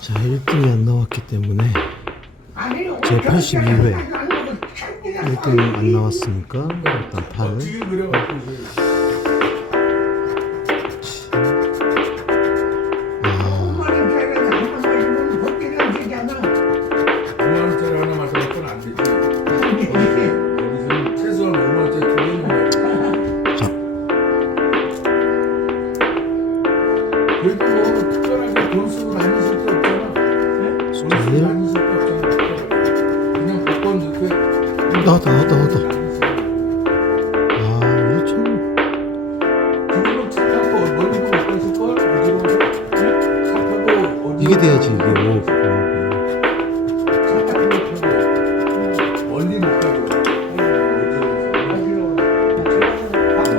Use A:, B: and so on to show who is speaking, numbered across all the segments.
A: 자 1등이 안 나왔기 때문에 제 82회 1등 안 나왔으니까 일단 8을
B: 어떻게 그래갖고 이제
A: 아
B: 5만 원짜리 하나 마셔갖고는 안 되지. 여기서는 최소한 5만 원짜리 두 개는 먹어야
A: 자.
B: 그래도 뭐 특별하게 돈 쓰고 없잖아.
A: 나왔다 나왔다 나왔다. 아 1천
B: 그걸로 차 타고 멀리도 못 가실 걸 어디로 차 타고 어디
A: 이게 돼야지 이게 뭐.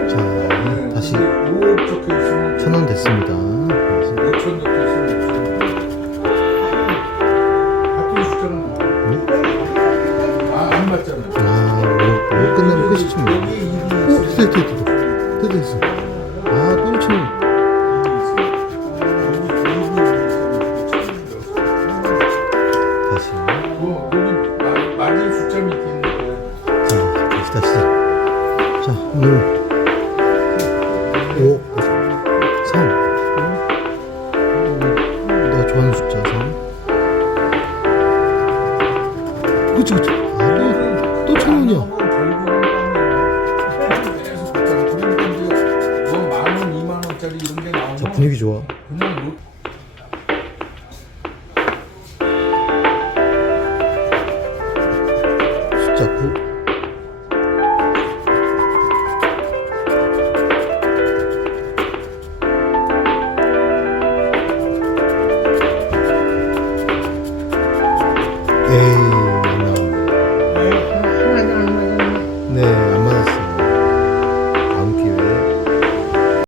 A: 자, 다시
B: 5억 적혀 있으면
A: 천원 됐습니다
B: 맞잖아.
A: 아 이거, 끝이지 뭐
B: 여기 일이
A: 오,
B: 있어요.
A: 됐다, 됐다, 됐다. 됐어. 아, 똥치는. 다시.
B: 뭐 거기 마- 맞을 숫자 밑에 있는데
A: 자, 다시, 다시. 자, 5, 5, 3. 내가 좋아하는 숫자 3. 그치, 그치. 천 원이야. 자, 분위기 좋아. 숫자 9. 에이.